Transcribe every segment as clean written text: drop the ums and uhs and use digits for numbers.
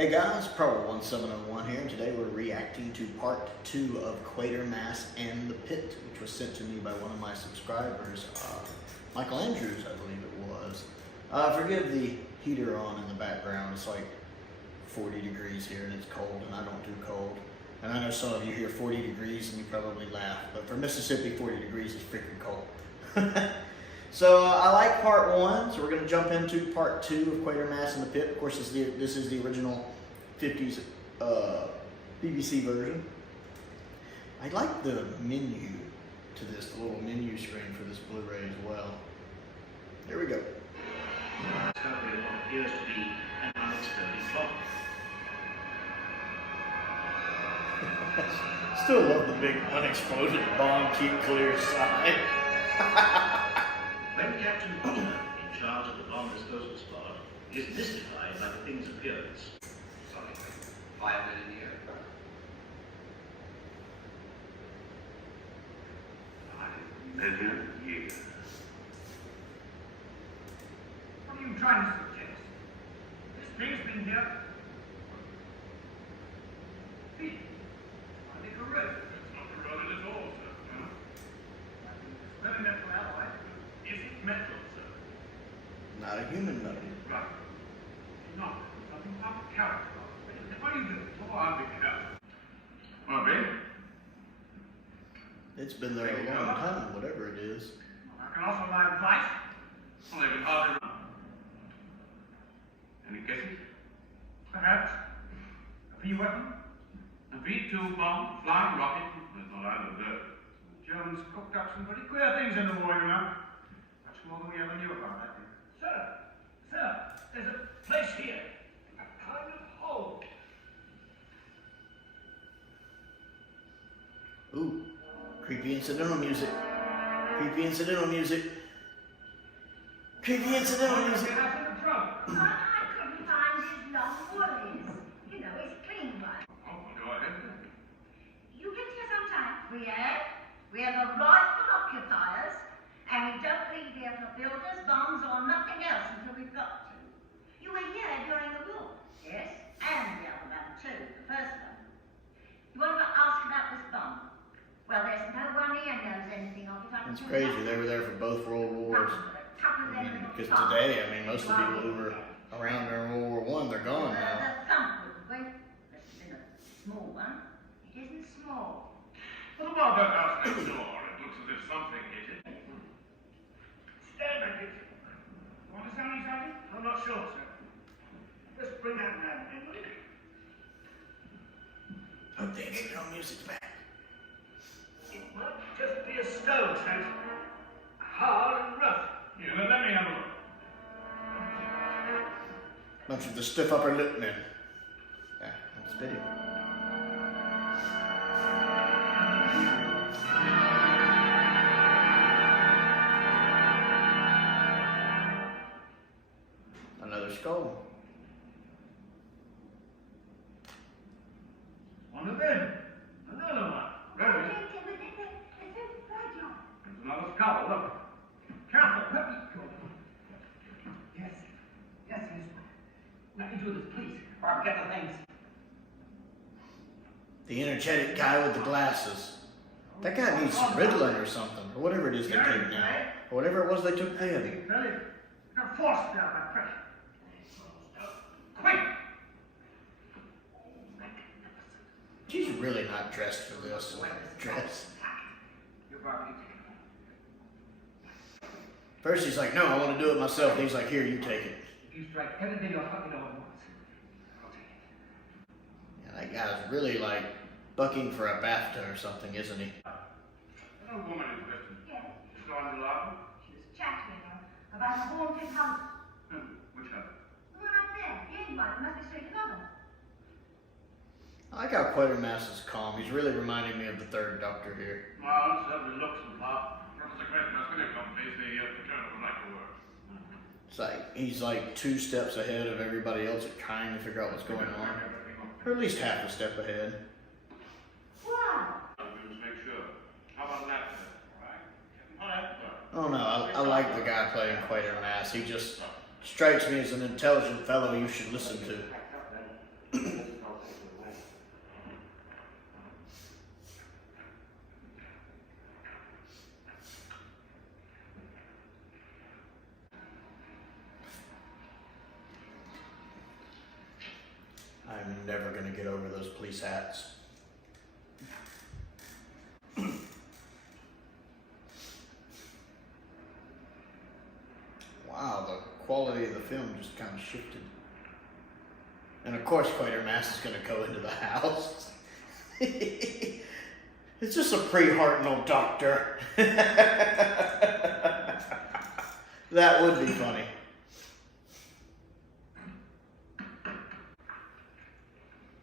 Hey guys, Prowl 1701 here, and today we're reacting to part 2 of Quatermass and the Pit, which was sent to me by one of my subscribers, Michael Andrews, I believe it was. Forgive the heater on in the background. It's like 40 degrees here and it's cold, and I don't do cold. And I know some of you hear 40 degrees and you probably laugh, but for Mississippi, 40 degrees is freaking cold. So I like part 1, so we're going to jump into part 2 of Quatermass and the Pit. Of course, this is the original 50s BBC version. I like the menu to this, the little menu screen for this Blu-ray as well. Here we go. Discovery of what appears to be an unexploded bomb. Still love the big unexploded bomb, keep clear sign. When Captain Potter, in charge of the bomb disposal squad, is mystified by the thing's appearance. Sorry, fire in the air. 5 million years. What are you trying to suggest? This thing's been here. Pete, I think correct. It's not corroded at all, sir. Experimental alloy. Is it metal, sir? Not a human metal. Right. It's not. Something out of character. What are you doing? Oh, I'll be careful. Well, Ben? It's been there a long time, whatever it is. I can offer my advice. Well, they've been hard to run. Any guesses? Perhaps. A V-weapon? A V-2 bomb, flying rocket? There's not either there. The Germans cooked up some pretty queer things in the war, you know. Much more than we ever knew about that. Sir, there's a place here. A kind of hole. Ooh, creepy incidental music. Creepy incidental music. Creepy incidental music. Get out of the trunk. I couldn't find his long woolies. You know, his clean one. Oh, well, go ahead. You've been here some time. We are the rightful occupiers, and we don't leave here for builders, bombs, or nothing else until we've got to. You were here during the war, yes, and the other one too, the first one. You want to ask about this bomb? Well, there's no one here knows anything of it. It's crazy, they were there for both World Wars. Because today, I mean, most of the people who were around during World War I, they're gone now. The thump would wait. This has been a small one. It isn't small. What about that house next door? It looks as if something hit it. Stand back, Dick. Want to sound excited? I'm not sure, sir. Just bring that man in, will you? Hope the incidental music's back. It might just be a stone, Trent. Hard and rough. Here, then let me have a look. Bunch of the stiff upper lip men. Yeah, that's video. Another skull. One of them. Another one. Really? There's another skull, look. Careful. Yes. Yes. Let me do this, please. Or I'll get the things. The energetic guy with the glasses. That guy needs some Ritalin or something, or whatever it is they take now. Or whatever it was they took then. Now force down my pressure. Quick! She's really not dressed for this dress. Your barbecue. First he's like, no, I want to do it myself. And he's like, here, you take it. If you strike anything, you'll fucking know what it wants. I'll take it. Yeah, that guy's really like bucking for a BAFTA or something, isn't he? That old woman in question. Yes, She's still on the lobby? she was chatting about a haunted house. Which one? The one up there, the end one, must be straight another. I like how Quatermass is calm. He's really reminding me of the Third Doctor here. Well, it certainly looks and pop. Professor Quatermass, when you come, please, the return would like to work. It's like he's like 2 steps ahead of everybody else at trying to figure out what's going on. Or at least half a step ahead. Wow. Just make sure. How about that? All right. Oh no, I like the guy playing Quatermass. He just strikes me as an intelligent fellow you should listen to. I'll take you away. I'm never gonna get over those police hats. Wow, the quality of the film just kind of shifted. And of course Quatermass is gonna go into the house. It's just a pre-Hartnell doctor. That would be funny.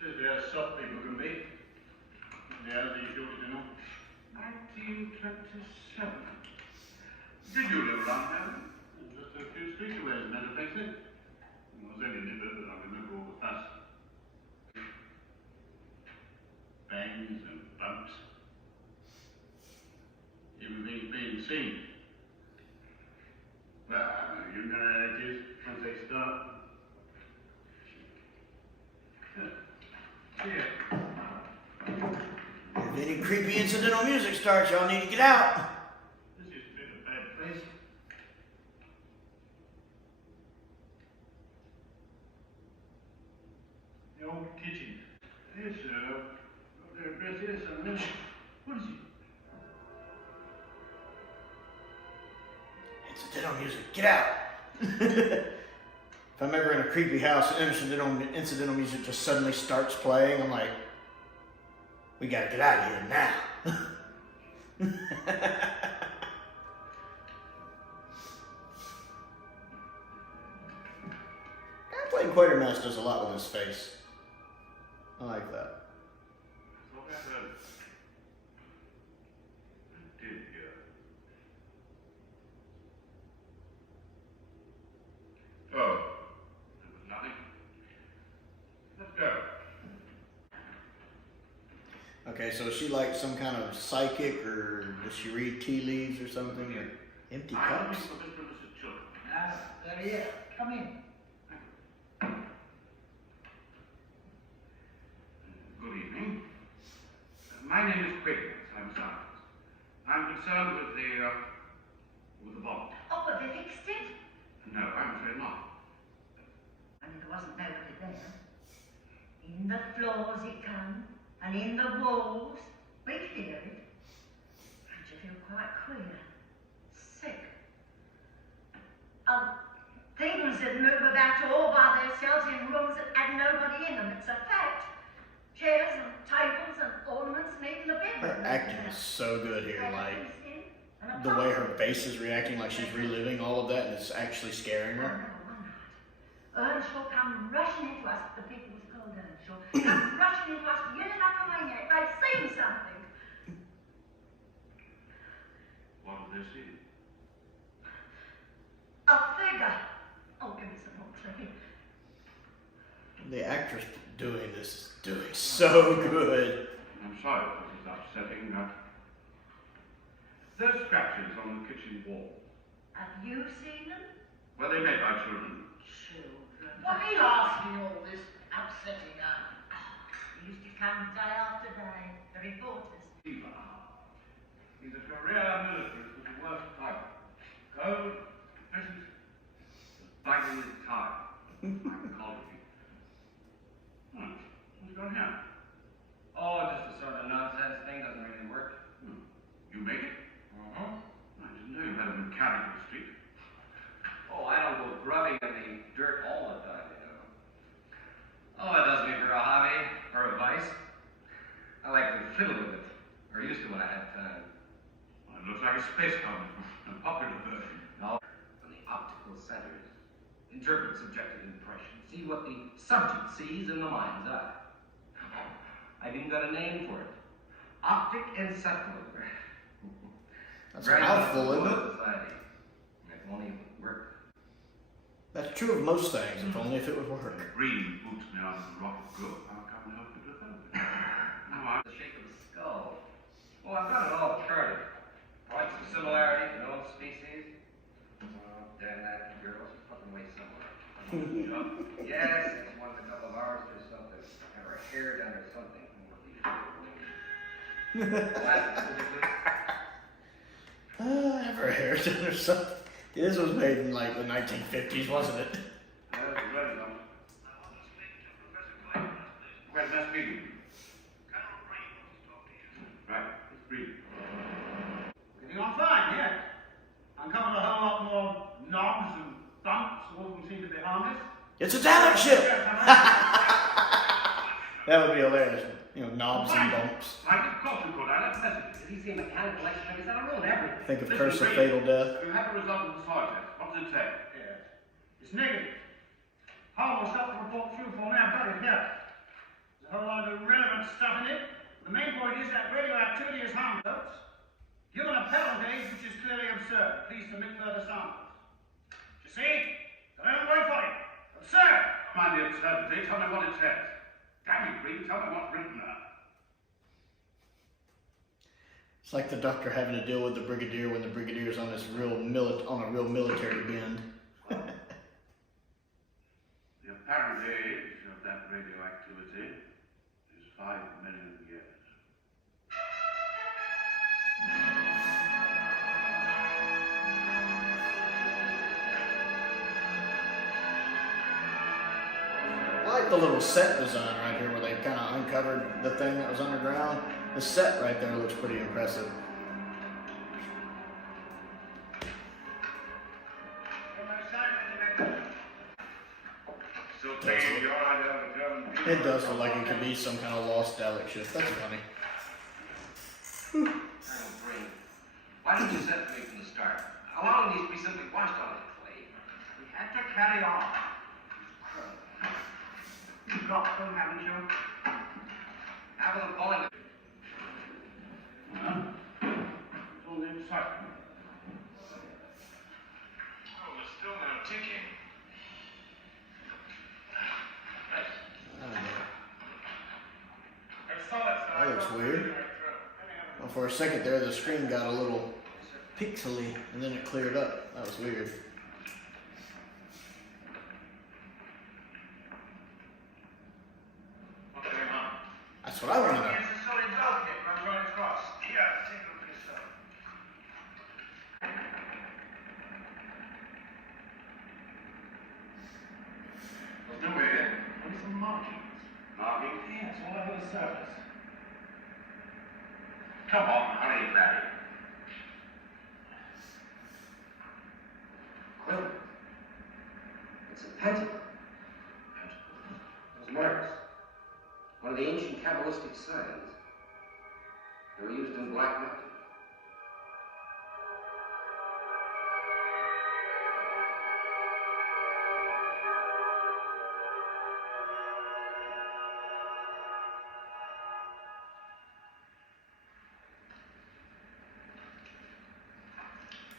Says they're soft people can be. Yeah, they usually do. 1927. Did you live around here? Just a few streets away, as a matter of fact. I was only a neighbor, but I remember all the fuss. Bangs and bumps. Everything's being seen. Well, you know how it is once they start. Here. If any creepy incidental music starts, y'all need to get out. This is a bit of a bad place. The old kitchen. Yes, sir. Got their address here somewhere. What is it? Incidental music, get out. If I'm ever in a creepy house and incidental music just suddenly starts playing, I'm like, we gotta get out of here now. Guy playing Quatermass does a lot with his face. I like that. What happened? I did hear. Oh. There was nothing. Let's go. Okay, so is she like some kind of psychic, or does she read tea leaves or something? Or empty I'm cups? looking for Mr. and Mrs. Children. Ah, there he is. Come in. Good evening. My name is Perkins. I'm a scientist. I'm concerned with the bomb. Oh, but they fixed it. No, I'm afraid not. And there wasn't nobody there. In the floors it come, and in the walls. We feel it. And you feel quite queer. Sick. Things that move about all by themselves in rooms that had nobody in them. It's a fact. Chairs and tables and ornaments and even the bed. Her acting is so good here, like the way her face is reacting, like she's reliving all of that, and it's actually scaring her. Earnshaw come rushing into us. The people was called Earnshaw. Come rushing into us, yelling like a maniac. They've seen something. What have they seen? A figure. Oh, give me some more tea. The actress doing this is doing so good. I'm sorry if this is upsetting. There's scratches on the kitchen wall. Have you seen them? Were they made by children? Children. Why are you asking all this upsetting us? They used to come day after day, the reporters. He's a career militarist with the worst type. Cold, vicious, biting his time. Psychology. What's going on? Oh, just a sort of nonsense thing, doesn't really work. You make it? Uh-huh. I didn't know you had a mechanical streak. Oh, I don't go grubbing in the dirt all the time, you know. Oh, it does me for a hobby, or a vice. I like to fiddle with it, or used to when I had time. Well, it looks like a space comet, a popular version. No, on the optical centers. Interpret subjective impression. See what the subject sees in the mind's eye. I've even got a name for it. Optic encephalograph. That's a mouthful, isn't it? Society. If only it would work. That's true of most things, if only if it would work. The green boots me out of the rocket good. I'll come and help you with that. The shape of the skull. Oh, I've got it all charted. Points of similarity to known species. Oh, damn that girl. She's fucking away somewhere. Yes, it's one of a couple of hours or something. Never there's something more legal. Ever a hair done or something? This was made in like the 1950s, wasn't it? Quatermass speaking. Right, it's Green. Getting on fine, yeah. Uncovered a whole lot more knobs and bumps, all of them seem to be harmless. It's a Dalek ship! That would be hilarious. You know, knobs and bumps. Right, of course we could. I left a message. Did he see mechanical exercise? That ruined everything. Think of Listen, Curse of Green, Fatal Death. We have a result of the soil test. What does it say? Yes. It's negative. Almost got the report through for now, but it's here. There's a whole lot of irrelevant stuff in it. The main point is that radioactivity is harmless. Given a penalty, which is clearly absurd. Please submit further samples. You see? They don't wait for it. Absurd! Mind the absurdity. Tell me what it says. Damn you, Green. Tell me what's written there. It's like the Doctor having to deal with the Brigadier when the Brigadier's on this on a real military bend. The apparent age of that radioactivity is 5 million years. I like the little set design right here where they kind of uncovered the thing that was underground. The set right there looks pretty impressive. Still taking your idea of the German people. It does look like it could be some kind of lost Dalek ship. That's funny. Colonel Green, why didn't you send for me from the start? Allowing these to be simply washed on the clay. We had to carry on. You've got them, haven't you? Have them falling. It's all inside. Oh, there's still no ticking. That looks weird. Well, for a second there, the screen got a little pixely, and then it cleared up. That was weird. What's going on? That's what I want to know. It's a solid dog hit runs right across. Yeah, take a look yourself. There's no way in. Only some markings. Markings? Yes, all over the surface. Come on, hurry, laddie. Quill. It's a pentacle. Those marks. One of the ancient Kabbalistic signs. They were used in black magic.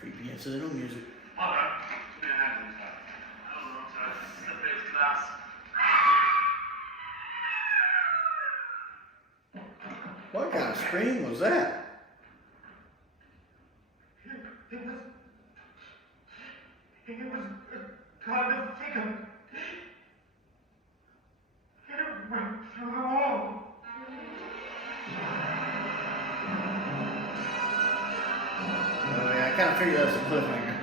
Creepy incidental music. Mother, give me a hand on this side. Hold on, sir. Slippery as glass. What kind of scream was that? It was a kind of figure. It went through the wall. Oh yeah, I kind of figured that was a cliffhanger.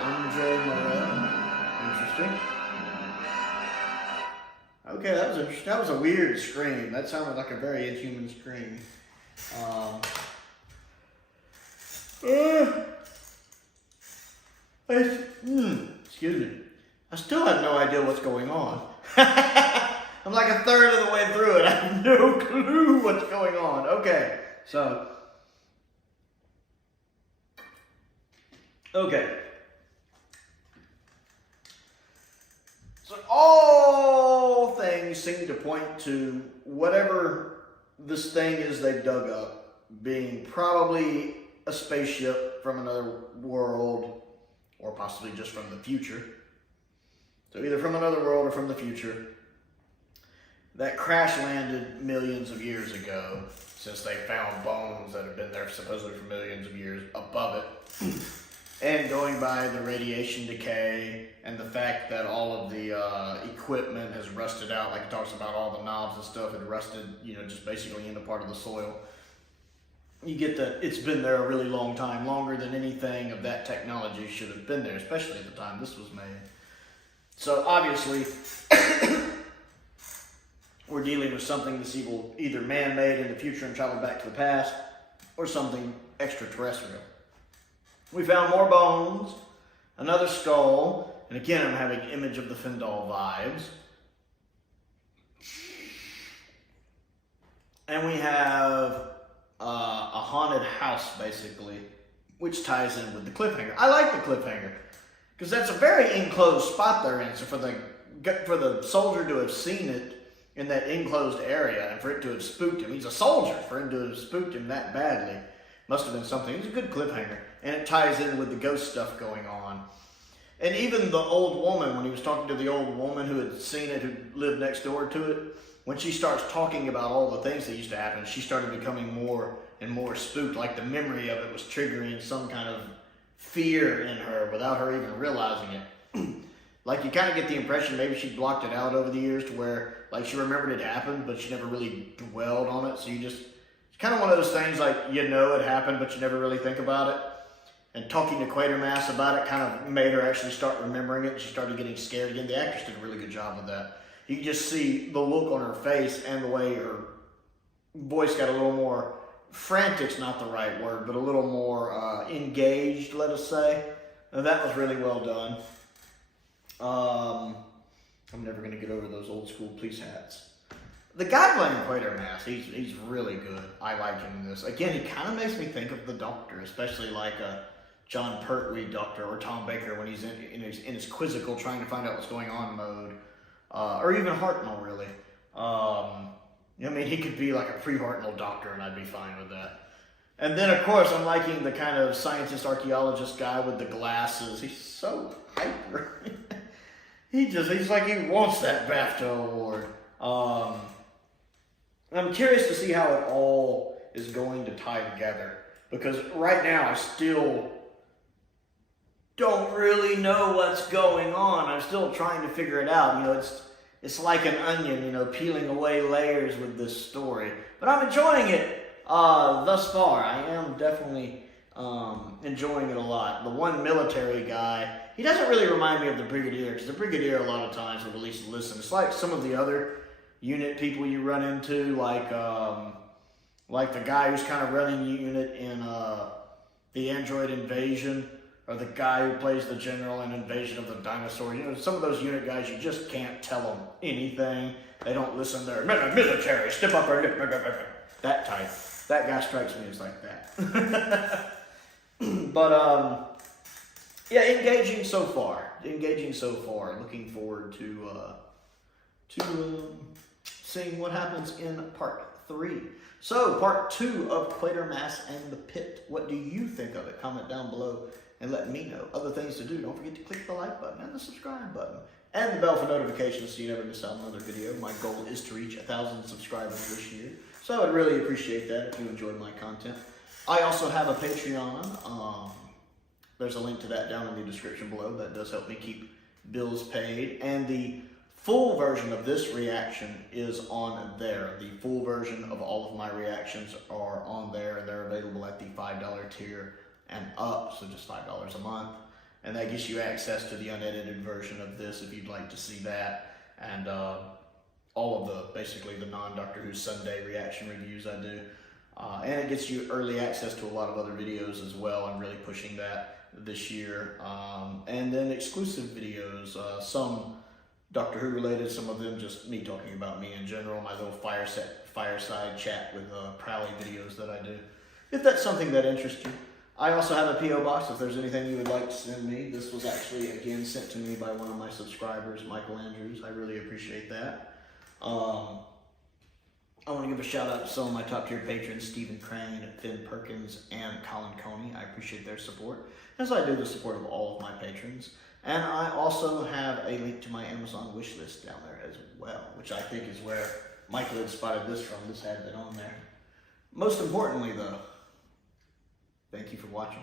Andre Morel. Interesting. Okay, that was interesting. That was a weird scream. That sounded like a very inhuman scream. Excuse me. I still have no idea what's going on. I'm like a third of the way through it. I have no clue what's going on. Okay, so. Okay. So all things seem to point to whatever this thing is they dug up being probably a spaceship from another world or possibly just from the future. So either from another world or from the future that crash landed millions of years ago, since they found bones that have been there supposedly for millions of years above it. And going by the radiation decay and the fact that all of the equipment has rusted out, like it talks about all the knobs and stuff had rusted, you know, just basically into part of the soil. You get that it's been there a really long time, longer than anything of that technology should have been there, especially at the time this was made. So obviously, we're dealing with something that's either man-made in the future and traveled back to the past, or something extraterrestrial. We found more bones, another skull, and again I'm having image of the Findall vibes. And we have a haunted house, basically, which ties in with the cliffhanger. I like the cliffhanger, because that's a very enclosed spot they're in, so for the soldier to have seen it in that enclosed area, and for it to have spooked him, he's a soldier, for him to have spooked him that badly, must have been something. It's a good cliffhanger, and it ties in with the ghost stuff going on. And even the old woman, when he was talking to the old woman who had seen it, who lived next door to it, when she starts talking about all the things that used to happen, she started becoming more and more spooked, like the memory of it was triggering some kind of fear in her without her even realizing it. Like you kind of get the impression maybe she blocked it out over the years to where like she remembered it happened, but she never really dwelled on it. So it's kind of one of those things like, you know it happened, but you never really think about it. And talking to Quatermass about it kind of made her actually start remembering it. She started getting scared again. The actress did a really good job with that. You can just see the look on her face and the way her voice got a little more, frantic's not the right word, but a little more engaged, let us say. And that was really well done. I'm never going to get over those old school police hats. The guy playing Quatermass, he's really good. I like him in this. Again, he kind of makes me think of the Doctor, especially like a John Pertwee Doctor or Tom Baker when he's in his quizzical trying to find out what's going on mode. Or even Hartnell, really. I mean, he could be like a pre-Hartnell Doctor and I'd be fine with that. And then, of course, I'm liking the kind of scientist archaeologist guy with the glasses. He's so hyper. He's like he wants that BAFTA award. I'm curious to see how it all is going to tie together. Because right now, I still don't really know what's going on. I'm still trying to figure it out. You know, it's like an onion, you know, peeling away layers with this story. But I'm enjoying it thus far. I am definitely enjoying it a lot. The one military guy, he doesn't really remind me of the Brigadier, because the Brigadier a lot of times would at least listen. It's like some of the other unit people you run into, like the guy who's kind of running the unit in the Android Invasion, or the guy who plays the general in Invasion of the Dinosaurs. You know, some of those unit guys, you just can't tell them anything. They don't listen. They're military, step up, that type. That guy strikes me as like that. But, yeah, engaging so far. Looking forward to seeing what happens in part 3. So, part 2 of Quatermass and the Pit. What do you think of it? Comment down below and let me know. Other things to do, don't forget to click the like button and the subscribe button. And the bell for notifications so you never miss out on another video. My goal is to reach 1,000 subscribers this year. So I'd really appreciate that if you enjoyed my content. I also have a Patreon. There's a link to that down in the description below. That does help me keep bills paid. And the full version of this reaction is on there. The full version of all of my reactions are on there, and they're available at the $5 tier and up, so just $5 a month. And that gives you access to the unedited version of this if you'd like to see that. And all of basically the non-Doctor Who Sunday reaction reviews I do. And it gets you early access to a lot of other videos as well. I'm really pushing that this year. And then exclusive videos, some Doctor Who related, some of them just me talking about me in general, my little fireside chat with Prowl videos that I do. If that's something that interests you. I also have a P.O. box if there's anything you would like to send me. This was actually, again, sent to me by one of my subscribers, Michael Andrews. I really appreciate that. I want to give a shout out to some of my top tier patrons, Stephen Crane, Finn Perkins, and Colin Coney. I appreciate their support, as I do the support of all of my patrons. And I also have a link to my Amazon wish list down there as well, which I think is where Michael had spotted this from. This had been on there. Most importantly, though, thank you for watching.